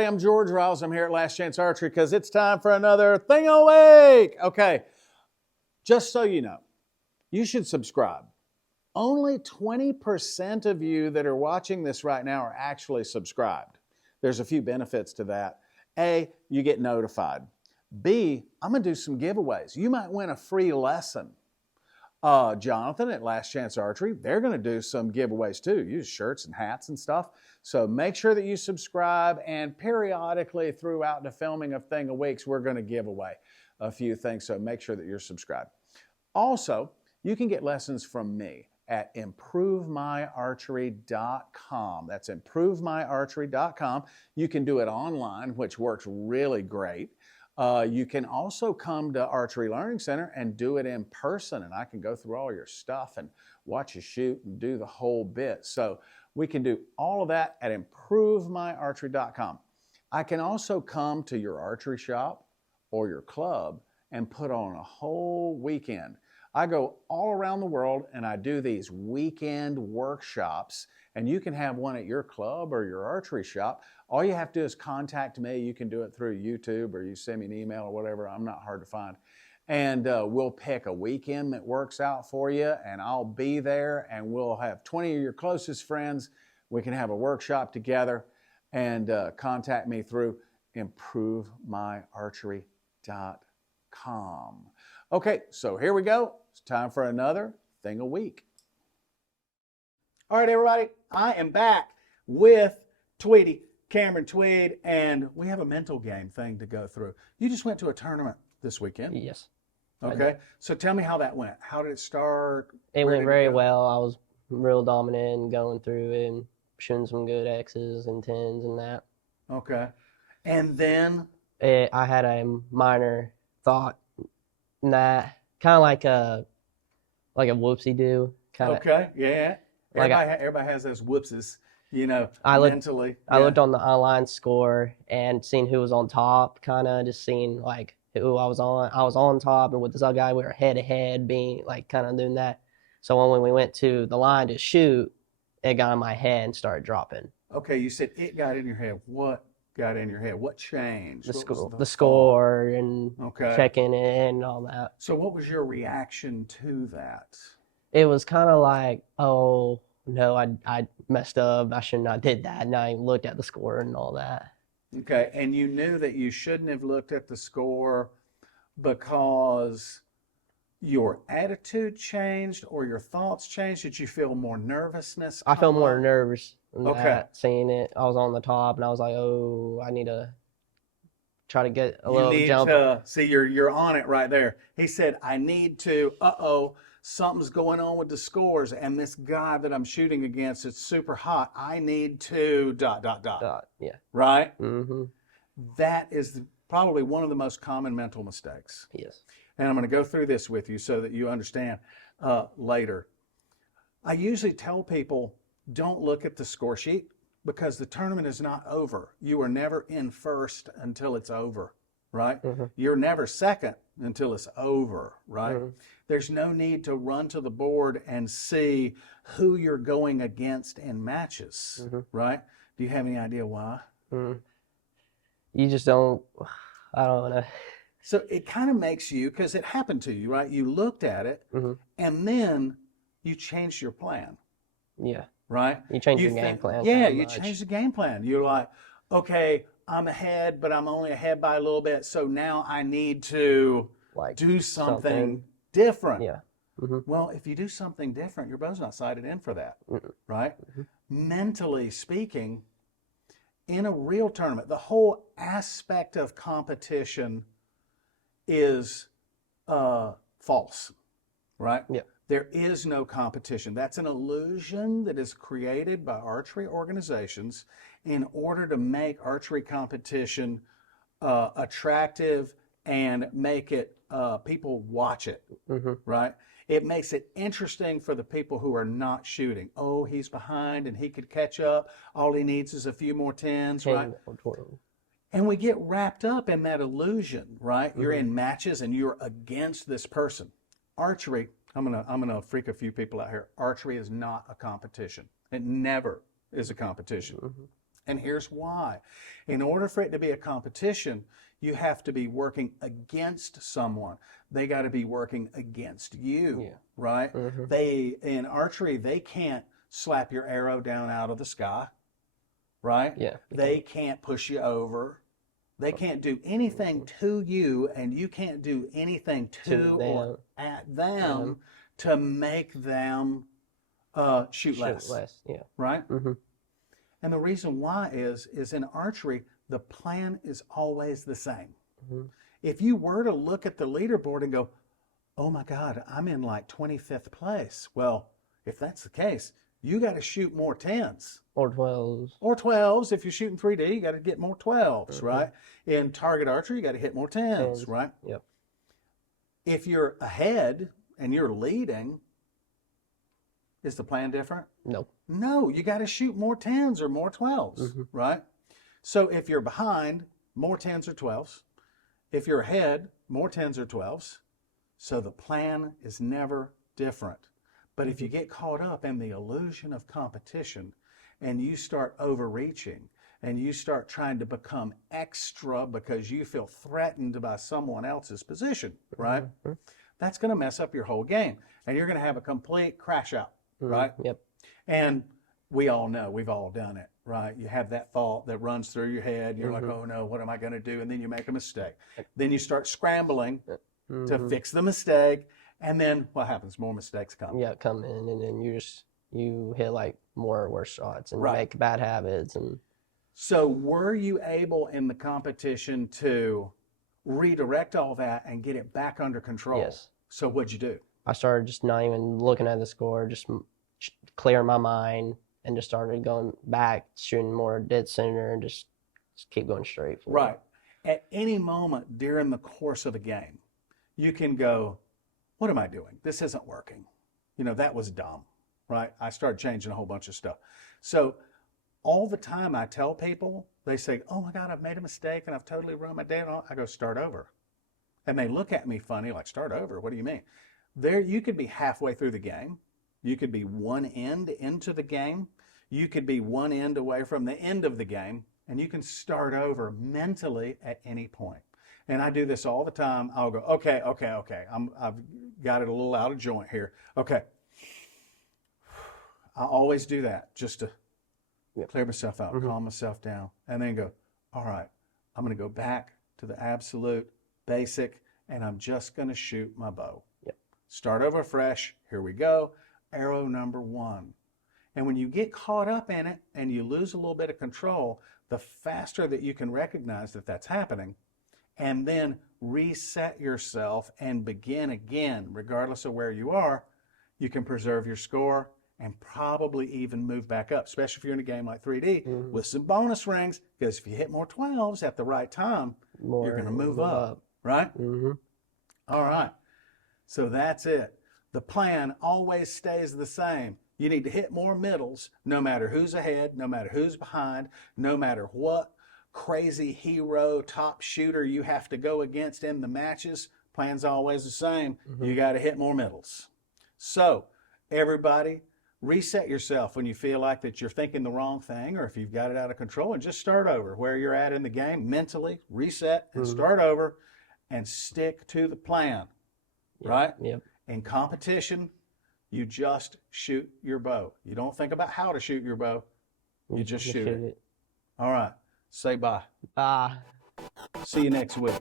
everybody. I'm George Riles. I'm here at Last Chance Archery because it's time for another thing a week. Okay, just so you know, you should subscribe. Only 20% of you that are watching this right now are actually subscribed. There's a few benefits to that. A, you get notified. B, I'm going to do some giveaways. You might win a free lesson. Jonathan at Last Chance Archery, they're going to do some giveaways too. Use shirts and hats and stuff. So make sure that you subscribe, and periodically throughout the filming of Thing of Weeks, we're going to give away a few things. So make sure that you're subscribed. Also, you can get lessons from me at improvemyarchery.com. That's improvemyarchery.com. You can do it online, which works really great. You can also come to Archery Learning Center and do it in person, and I can go through all your stuff and watch you shoot and do the whole bit. So we can do all of that at improvemyarchery.com. I can also come to your archery shop or your club and put on a whole weekend. I go all around the world and I do these weekend workshops, and you can have one at your club or your archery shop. All you have to do is contact me. You can do it through YouTube, or you send me an email or whatever. I'm not hard to find. And we'll pick a weekend that works out for you, and I'll be there, and we'll have 20 of your closest friends. We can have a workshop together, and contact me through improvemyarchery.com. Okay, so here we go. It's time for another Thing a Week. All right, everybody, I am back with Tweety, Cameron Tweed, and we have a mental game thing to go through. You just went to a tournament this weekend. Yes. Okay, so tell me how that went. How did it start? It went very well. I was real dominant and going through it and shooting some good X's and 10s and that. Okay, and then? I had a minor thought that kind of like a whoopsie-do. Okay, yeah. Like everybody has those whoopses, you know, mentally. I looked on the online score and seen who was on top, kind of just seeing like who I was on. I was on top, and with this other guy, we were head-to-head, being like kind of doing that. So when we went to the line to shoot, it got in my head and started dropping. Okay, you said it got in your head. What got in your head? What changed? The score and checking it and all that. So what was your reaction to that? It was kind of like, oh, no, I messed up. I shouldn't have did that. And I looked at the score and all that. Okay, and you knew that you shouldn't have looked at the score because your attitude changed or your thoughts changed? Did you feel more nervousness? I felt more nervous than that, seeing it. I was on the top, and I was like, oh, I need to try to get a little jump. See, you're on it right there. He said, I need to, something's going on with the scores, and this guy that I'm shooting against is super hot. I need to ... Yeah. Right? Mm-hmm. That is probably one of the most common mental mistakes. Yes. And I'm going to go through this with you so that you understand later. I usually tell people, don't look at the score sheet because the tournament is not over. You are never in first until it's over, right? Mm-hmm. You're never second until it's over, right? Mm-hmm. There's no need to run to the board and see who you're going against in matches, right? Do you have any idea why? Mm-hmm. You just don't, I don't know. So it kind of makes you, because it happened to you, right? You looked at it, and then you changed your plan. Yeah. Right? You change your game plan. Yeah, you change the game plan. You're like, okay, I'm ahead, but I'm only ahead by a little bit, so now I need to do something different. Yeah. Well, if you do something different, your bow's not sighted in for that, right? Mentally speaking, in a real tournament, the whole aspect of competition is false, right? Yeah. There is no competition. That's an illusion that is created by archery organizations in order to make archery competition attractive and make it, people watch it, right? It makes it interesting for the people who are not shooting. Oh, he's behind and he could catch up. All he needs is a few more 10s, right? And we get wrapped up in that illusion, right? You're in matches and you're against this person. Archery, I'm gonna freak a few people out here. Archery is not a competition. It never is a competition. And here's why. In order for it to be a competition, you have to be working against someone. They got to be working against you, right? In archery, they can't slap your arrow down out of the sky, right? They can't push you over. They can't do anything to you, and you can't do anything to or at them to make them shoot less. Right? And the reason why is in archery, the plan is always the same. If you were to look at the leaderboard and go, oh my God, I'm in like 25th place. Well, if that's the case, you got to shoot more 10s. Or 12s. Or 12s. If you're shooting 3D, you got to get more 12s, right? In target archery, you got to hit more 10s, right? If you're ahead and you're leading, is the plan different? No, you got to shoot more 10s or more 12s, right? So if you're behind, more 10s or 12s. If you're ahead, more 10s or 12s. So the plan is never different. But if you get caught up in the illusion of competition and you start overreaching and you start trying to become extra because you feel threatened by someone else's position, right? That's going to mess up your whole game. And you're going to have a complete crash out, right? And we all know, we've all done it, right? You have that thought that runs through your head. You're like, oh no, what am I going to do? And then you make a mistake. Then you start scrambling to fix the mistake. And then what happens? More mistakes come. Come in, and then you hit like more worse shots and make bad habits. And so were you able in the competition to redirect all that and get it back under control? Yes. So what'd you do? I started just not even looking at the score, just clearing my mind, and just started going back, shooting more dead center, and just keep going straight forward. Right. At any moment during the course of a game, you can go, what am I doing? This isn't working. You know, that was dumb, right? I started changing a whole bunch of stuff. So all the time I tell people, they say, oh my God, I've made a mistake and I've totally ruined my day. I go, start over. And they look at me funny, like, start over? What do you mean? There, you could be halfway through the game. You could be one end into the game. You could be one end away from the end of the game, and you can start over mentally at any point. And I do this all the time. I'll go, okay. I've got it a little out of joint here. Okay. I always do that just to clear myself out, calm myself down, and then go, all right, I'm going to go back to the absolute basic, and I'm just going to shoot my bow. Start over fresh. Here we go. Arrow number 1. And when you get caught up in it and you lose a little bit of control, the faster that you can recognize that that's happening, and then reset yourself and begin again, regardless of where you are, you can preserve your score and probably even move back up, especially if you're in a game like 3D with some bonus rings, because if you hit more 12s at the right time, you're going to move up, right? All right. So that's it. The plan always stays the same. You need to hit more middles, no matter who's ahead, no matter who's behind, no matter what crazy hero top shooter you have to go against in the matches. Plan's always the same. You got to hit more middles. So everybody, reset yourself when you feel like that you're thinking the wrong thing, or if you've got it out of control, and just start over where you're at in the game mentally. Reset and start over and stick to the plan, right? In competition, you just shoot your bow. You don't think about how to shoot your bow. You just shoot it. All right. Say bye. Bye. See you next week.